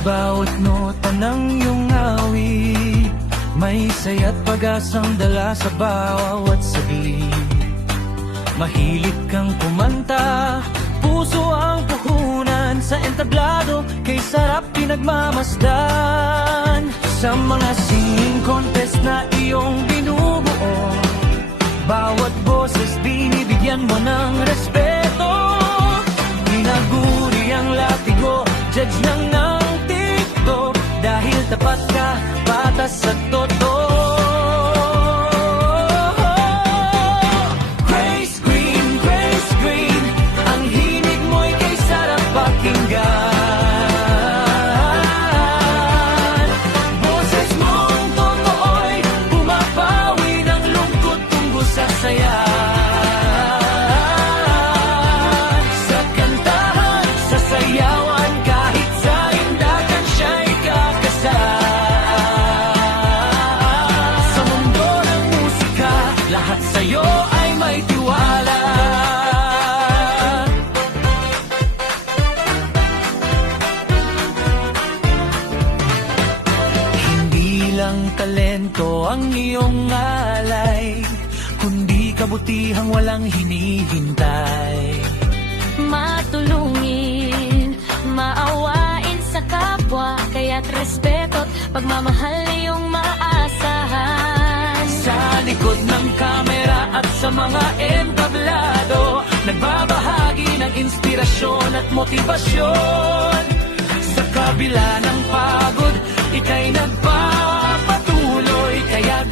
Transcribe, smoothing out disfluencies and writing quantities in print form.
bawat nota ng iyong awit, may saya't pag-asang dala sa bawat saglit. Mahilig kang kumanta, puso ang puhunan, sa entablado kay sarap pinagmamasdan. Sa mga singing contest na iyong binubuo, bawat boses binibigyan mo ng respeto. Pinaguri ang latigo, judge ng TikTok, dahil tapat ka, patas at totoo. Grace Green, ang himig mo'y kay sarap pakinggan. Boses mong totoo'y bumabawi ng lungkot tunggu sa saya. Sa kantahan, sa sayawan, kahit sa indagan siya'y kakasal. Sa mundo ng musika, lahat sa'yo ay may tiwala. Talento ang iyong alay, kundi kabutihang walang hinihintay. Matulungin, maawain sa kapwa, kaya't respeto at pagmamahal iyong maasahan. Sa likod ng kamera at sa mga entablado, nagbabahagi ng inspirasyon at motibasyon. Sa kabila ng pagod, ika'y nagpapatuloy, kaya